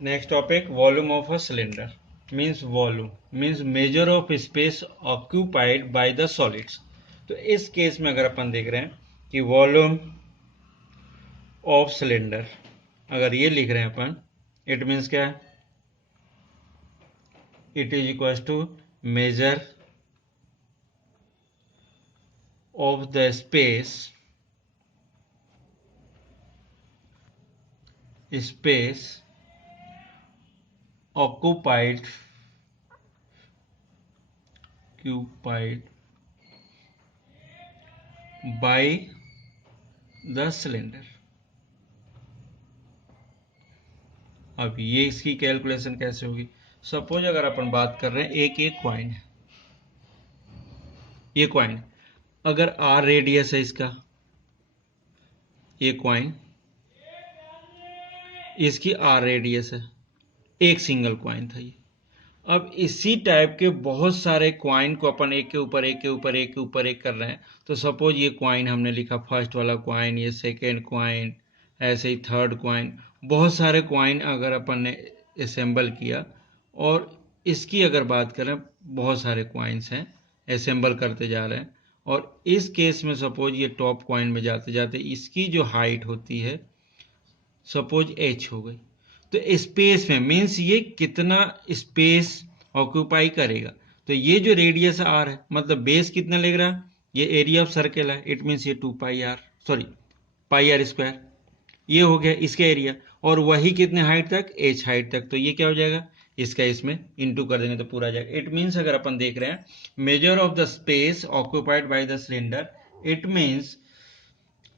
Next topic, volume of a cylinder means volume means measure of space occupied by the solids. तो इस case में अगर अपन देख रहे हैं कि वॉल्यूम ऑफ सिलेंडर अगर ये लिख रहे हैं अपन, इट मीन्स क्या है, it is equal to measure of the space occupied by the cylinder। अब ये इसकी कैलकुलेशन कैसे होगी? सपोज अगर अपन बात कर रहे हैं एक कॉइन है, ये कॉइन अगर आर रेडियस है इसका, ये कॉइन इसकी आर रेडियस है, एक सिंगल कॉइन था ये। अब इसी टाइप के बहुत सारे क्वाइन को अपन एक के ऊपर एक के ऊपर एक के ऊपर एक कर रहे हैं। तो सपोज ये क्वाइन हमने लिखा फर्स्ट वाला क्वाइन, ये सेकेंड क्वाइन, ऐसे ही थर्ड क्वाइन, बहुत सारे क्वाइन अगर अपन ने असेंबल किया और इसकी अगर बात करें बहुत सारे क्वाइंस हैं असेंबल करते जा रहे हैं, और इस केस में सपोज ये टॉप क्वाइन में जाते जाते इसकी जो हाइट होती है सपोज h हो गई। तो स्पेस में मीन्स ये कितना स्पेस ऑक्यूपाई करेगा। तो ये जो रेडियस आर है मतलब बेस कितना लग रहा है, ये एरिया ऑफ सर्कल है, इट मीन्स ये 2 pi R sorry pi R square, ये हो गया इसका एरिया, और वही कितने हाइट तक, h हाइट तक। तो ये क्या हो जाएगा, इसका इसमें इंटू कर देंगे तो पूरा आ जाएगा। इट मीन्स अगर अपन देख रहे हैं major of the space occupied by the cylinder, it means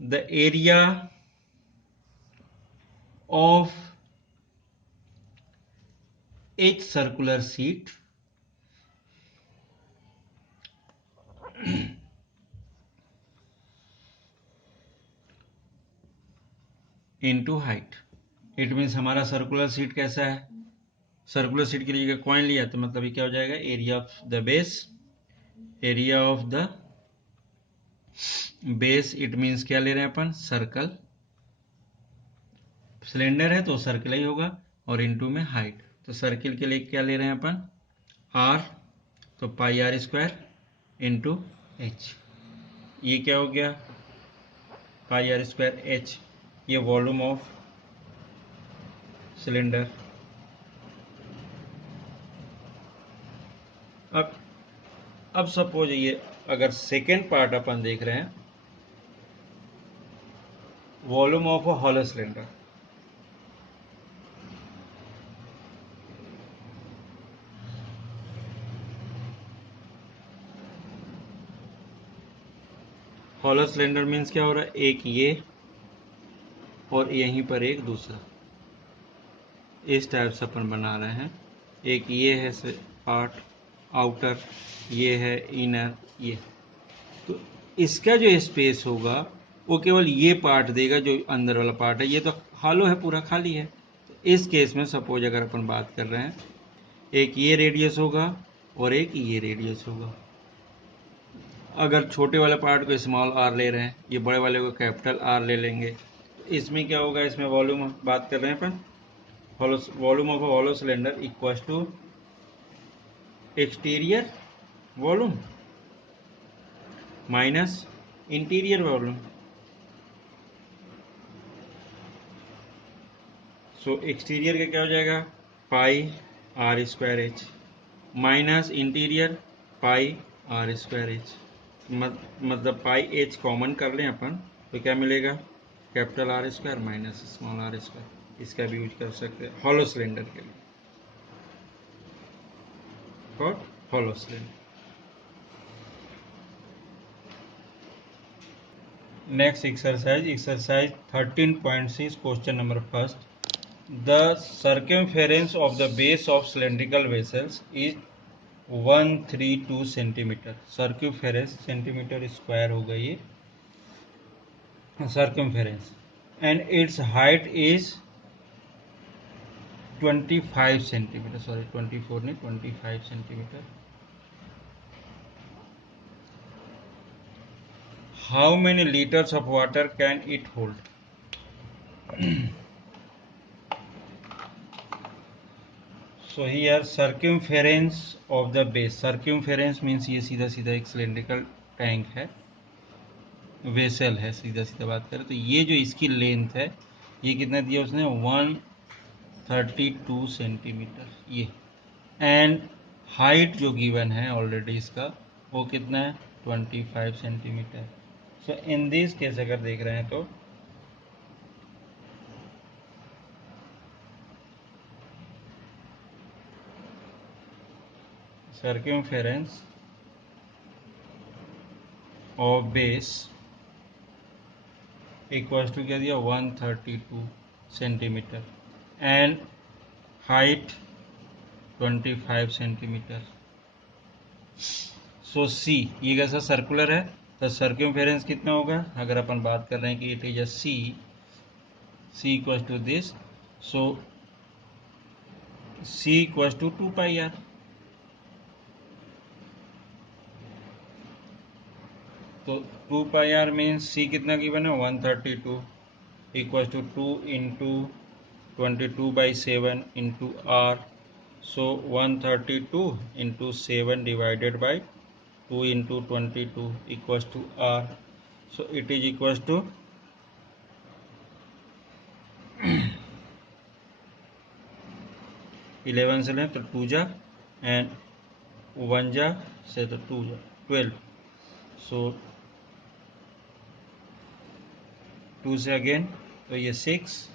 the area of each circular sheet into height। It means हमारा सर्कुलर सीट कैसा है, सर्कुलर सीट के लिए कॉइन लिया तो मतलब ये क्या हो जाएगा, area of the base, area of the base it means क्या ले रहे हैं अपन, सर्कल, सिलेंडर है तो सर्कल ही होगा, और इनटू में हाइट। तो सर्किल के लिए क्या ले रहे हैं अपन, आर, तो पाई आर स्क्वायर इंटू एच। ये क्या हो गया, पाई आर स्क्वायर एच, ये वॉल्यूम ऑफ सिलेंडर। अब सपोज ये अगर सेकेंड पार्ट अपन देख रहे हैं, volume of a hollow cylinder. Hollow cylinder means क्या हो रहा है, एक ये और यहीं पर एक दूसरा, इस टाइप से अपन बना रहे हैं। एक ये है पार्ट आउटर, ये है इनर, ये तो इसका जो स्पेस होगा वो केवल ये पार्ट देगा, जो अंदर वाला पार्ट है ये तो हॉलो है, पूरा खाली है। तो इस केस में सपोज अगर अपन बात कर रहे हैं, एक ये रेडियस होगा और एक ये रेडियस होगा। अगर छोटे वाले पार्ट को स्मॉल आर ले रहे हैं, ये बड़े वाले को कैपिटल आर ले लेंगे, तो इसमें क्या होगा, इसमें वॉल्यूम बात कर रहे हैं अपन, volume of a hollow cylinder equal to exterior volume minus interior volume. So exterior का क्या हो जाएगा, pi R square H, minus interior pi R square H. मतलब पाई एच कॉमन कर लें अपन तो क्या मिलेगा, capital R square minus small R square. इसका भी यूज कर सकते हैं हॉलो सिलेंडर के लिए, और hollow cylinder. Next exercise 13.6 question number first, the circumference of the base of cylindrical vessels is 132 centimetre. Circumference centimetre square होगा ये circumference, and its height is 25 centimetre, sorry 24 नहीं 25 centimetre. How many litres of water can it hold. So here circumference of the base, circumference means ये सीधा सीधा एक cylindrical tank है, vessel है, सीधा सीधा बात करें तो ये जो इसकी लेंथ है ये कितना दिया उसने 132 सेंटीमीटर ये, एंड हाइट जो गिवन है ऑलरेडी इसका वो कितना है 25 centimetre. So in this case अगर देख रहे हैं तो circumference of base equals to क्या दिया 132 centimetre and height 25 centimetre. So see ये कैसा सर्कुलर है तो सर्क्यूमफेरेंस कितना होगा अगर अपन बात कर रहे हैं कि it is a C equals to this, so C equals to 2 pi R. तो 2 पाई आर मीन्स सी कितना गिवन है 132 equals to 2 into 22/7 into R, so 132 into 7 divided by 2 into 22 equals to R, so it is equals to 11 से लें तो 2 जा and 1 जा से तो 2 जा 12, सो 2 से अगेन तो ये 6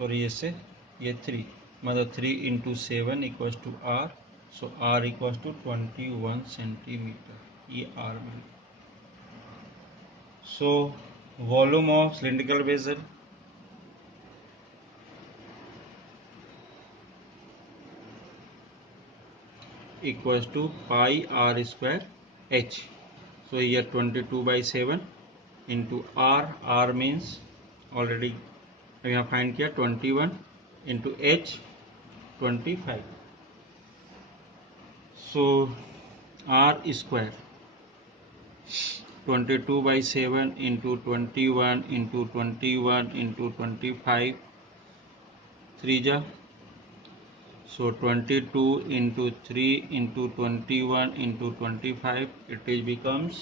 और ये से ये 3, मतलब 3 into 7 equals to R, so R equals to 21 centimetre, ये आर मिल गया। So volume of cylindrical vessel equals to pi R square H, so ये 22/7 into R, R means already यहाँ फाइंड किया 21 into H 25, so R square 22/7 into 21 into 21 into 25 3 जा, so 22 into 3 into 21 into 25 it is becomes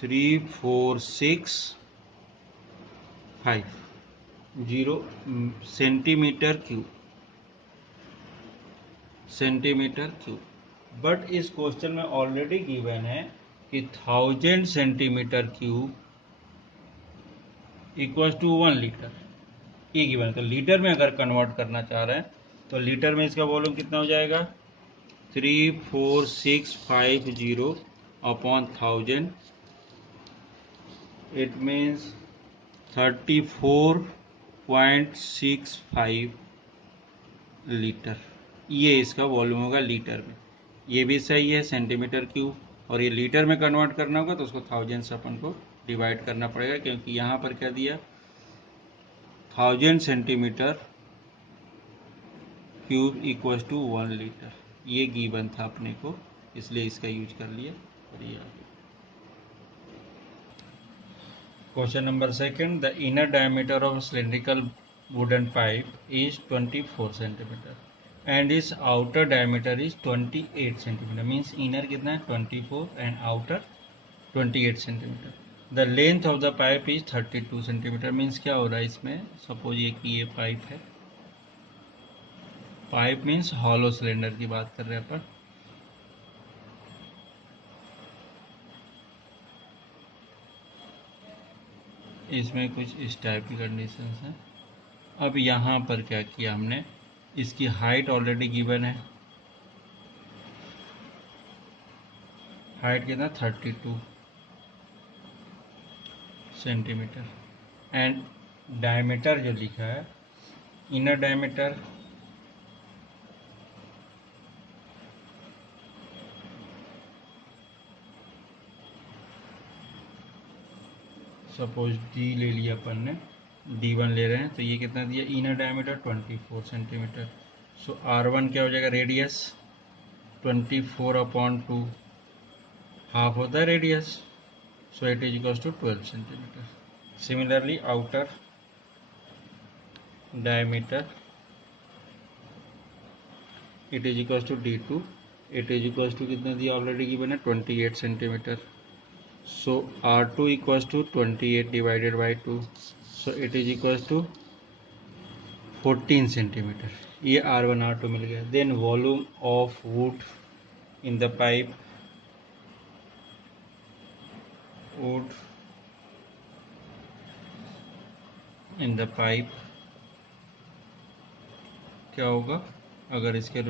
3465 centimetre cube. But इस question में already given है कि 1000 centimetre cube equals to 1 litre, ये given. तो litre में अगर कन्वर्ट करना चाह रहे हैं तो लीटर में इसका वॉल्यूम कितना हो जाएगा 34650 अपॉन 1000, इट मीन्स 34.65 लीटर, ये इसका वॉल्यूम होगा लीटर में। ये भी सही है सेंटीमीटर क्यूब, और ये लीटर में कन्वर्ट करना होगा तो उसको 1000 से अपन को डिवाइड करना पड़ेगा, क्योंकि यहाँ पर क्या दिया 1000 centimetre cube equals to 1 litre, ये गिवन था अपने को, इसलिए इसका यूज कर लिया। और ये question number second, the inner diameter of cylindrical wooden pipe is 24 centimetre and is outer diameter is 28 centimetre, means inner कितना है 24 and outer 28 centimetre. The length of the pipe is 32 centimetre, means क्या हो रहा है इसमें, suppose ये कि ये पाइप है, पाइप मीन्स हॉलो सिलेंडर की बात कर रहे हैं अपन। इसमें कुछ इस टाइप की कंडीशन है। अब यहाँ पर क्या किया हमने, इसकी हाइट ऑलरेडी गिवन है, हाइट कितना 32 सेंटीमीटर एंड डायमीटर जो लिखा है इनर डायमीटर सपोज डी ले लिया अपन ने, D1 ले रहे हैं तो ये कितना दिया इनर डायमीटर 24 सेंटीमीटर, सो R1 क्या हो जाएगा रेडियस 24/2 हाफ होता है radius, so it is equals to 12 centimetre. Similarly outer diameter, it is equals to d2, it is equals to कितना दिया ऑलरेडी गिवन है 28 centimetre. So R2 equals to 28 divided by 2, so it is equals to 14 centimetre. ये R1 R2 मिल गया. Then volume of wood in the pipe, wood in the pipe क्या होगा अगर इसके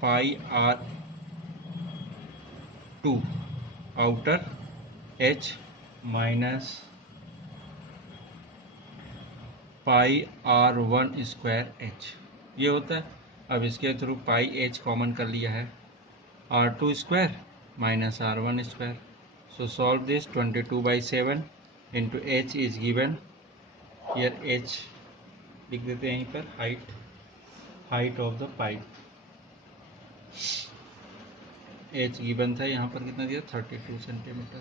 पाई R2 outer H minus pi R1 square H ये होता है. अब इसके थ्रू पाई H कॉमन कर लिया है, R2 square minus R1 square. So solve this. 22/7 into H is given here. H लिख देते हैं यहीं पर, height of the pipe. H given था, यहाँ पर कितना दिया 32 centimetre.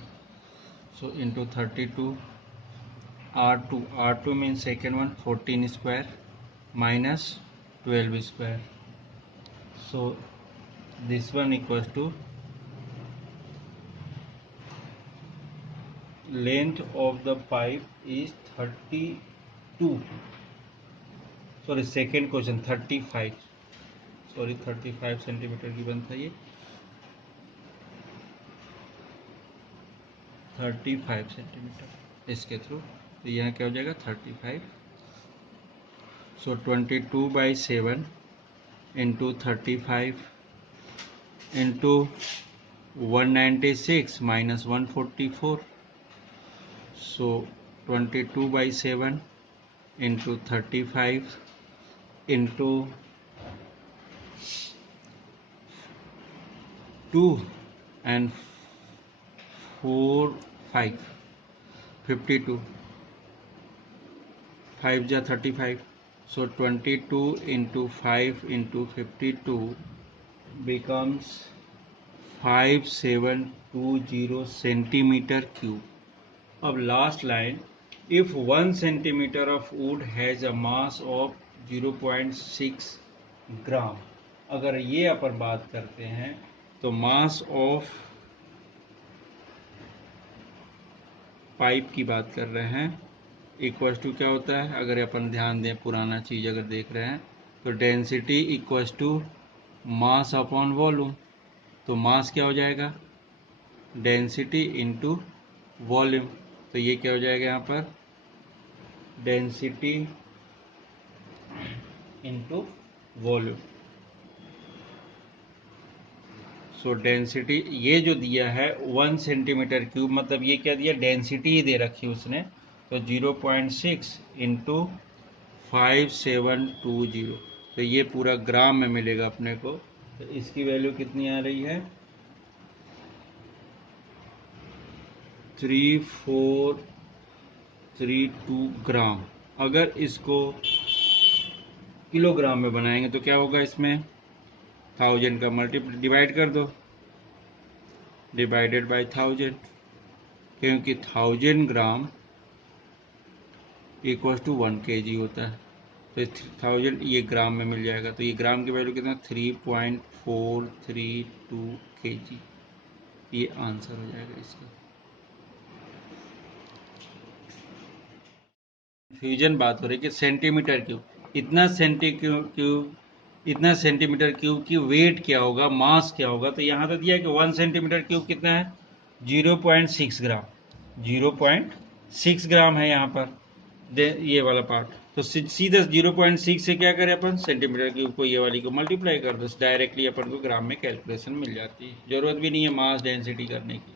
So into 32 R2 means second one 14 square minus 12 square. So this one equals to length of the pipe is 32, sorry second question 35 centimetre given था ये, 35 centimetre इसके through. तो यहाँ क्या हो जाएगा 35. सो 22/7 into 35 into 196 minus 144. So 22/7 into 35 into 2 and 4 5 52, 5 जा 35. So 22 into 5 into 52 becomes 5720 centimeter cube. अब last line, if 1 centimeter of wood has a mass of 0.6 ग्राम. अगर ये अपन बात करते हैं तो मास ऑफ पाइप की बात कर रहे हैं, इक्वल्स टू क्या होता है, अगर अपन ध्यान दें पुराना चीज़ अगर देख रहे हैं तो density equals to mass upon volume. तो मास क्या हो जाएगा डेंसिटी इनटू वॉल्यूम. तो ये क्या हो जाएगा यहाँ पर डेंसिटी इनटू वॉल्यूम. सो डेंसिटी ये जो दिया है 1 सेंटीमीटर क्यूब, मतलब ये क्या दिया डेंसिटी ही दे रखी उसने. तो 0.6 इंटू 5720, तो ये पूरा ग्राम में मिलेगा अपने को. तो इसकी वैल्यू कितनी आ रही है 3432 ग्राम. अगर इसको किलोग्राम में बनाएंगे तो क्या होगा, इसमें 1000 का डिवाइड कर दो, डिवाइडेड बाय 1000, क्योंकि 1000 ग्राम इक्वल टू 1 kg होता है. तो 1000 ये ग्राम में मिल जाएगा. तो ये ग्राम की वैल्यू कितना 3.432 kg. ये आंसर हो जाएगा इसका. फ्यूजन बात हो रही है कि सेंटीमीटर क्यूब, इतना सेंटीमीटर क्यूब की वेट क्या होगा, मास क्या होगा. तो यहाँ तो दिया है कि 1 सेंटीमीटर क्यूब कितना है 0.6 ग्राम. 0.6 ग्राम है यहाँ पर ये वाला पार्ट. तो सीधा 0.6 से क्या करें अपन सेंटीमीटर क्यूब को ये वाली को मल्टीप्लाई कर दो, डायरेक्टली अपन को ग्राम में कैलकुलेशन मिल जाती है. जरूरत भी नहीं है मास डेंसिटी करने की.